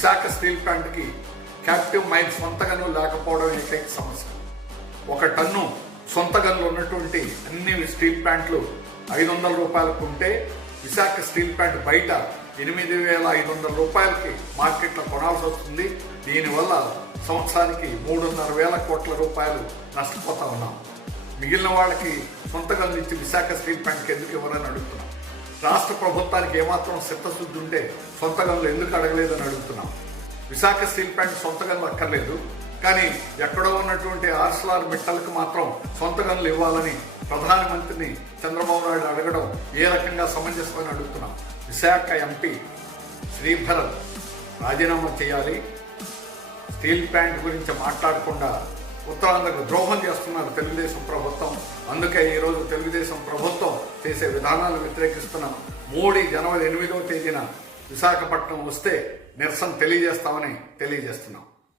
Visakha steel ప్లాంట్కి captive mine సొంత గనులు లేకపోవడం ఏకైక సమస్య. ఒక టన్ను సొంత గనులు ఉన్నటువంటి అన్ని స్టీల్ ప్లాంట్లు ఐదు వందల రూపాయలకు ఉంటే విశాఖ స్టీల్ ప్లాంట్ బయట ఎనిమిది వేల ఐదు వందల రూపాయలకి మార్కెట్లో కొనాల్సి వస్తుంది. దీనివల్ల సంవత్సరానికి మూడున్నర వేల కోట్ల రూపాయలు నష్టపోతా ఉన్నాం. మిగిలిన వాళ్ళకి సొంత గనులు ఇచ్చి విశాఖ స్టీల్ ప్లాంట్కి ఎందుకు ఇవ్వరని అడుగుతున్నాం. రాష్ట్ర ప్రభుత్వానికి ఏమాత్రం చిత్తశుద్ధి ఉంటే సొంత గనులు ఎందుకు అడగలేదని అడుగుతున్నాం. విశాఖ స్టీల్ ప్లాంట్ సొంత గనులు అక్కర్లేదు కానీ ఎక్కడో ఉన్నటువంటి ఆర్సలార్ మిట్టలకు మాత్రం సొంత గనులు ఇవ్వాలని ప్రధానమంత్రిని చంద్రబాబు నాయుడు అడగడం ఏ రకంగా సమంజసమని అడుగుతున్నాం. విశాఖ ఎంపీ శ్రీభరత్ రాజీనామా చేయాలి. స్టీల్ ప్లాంట్ గురించి మాట్లాడకుండా ఉత్తరాంధ్రకు ద్రోహం చేస్తున్నారు తెలుగుదేశం ప్రభుత్వం. అందుకే ఈరోజు తెలుగుదేశం ప్రభుత్వం చేసే విధానాలను వ్యతిరేకిస్తున్నాం. మోడీ జనవరి ఎనిమిదవ తేదీన విశాఖపట్నం వస్తే నిరసన తెలియజేస్తామని తెలియజేస్తున్నాం.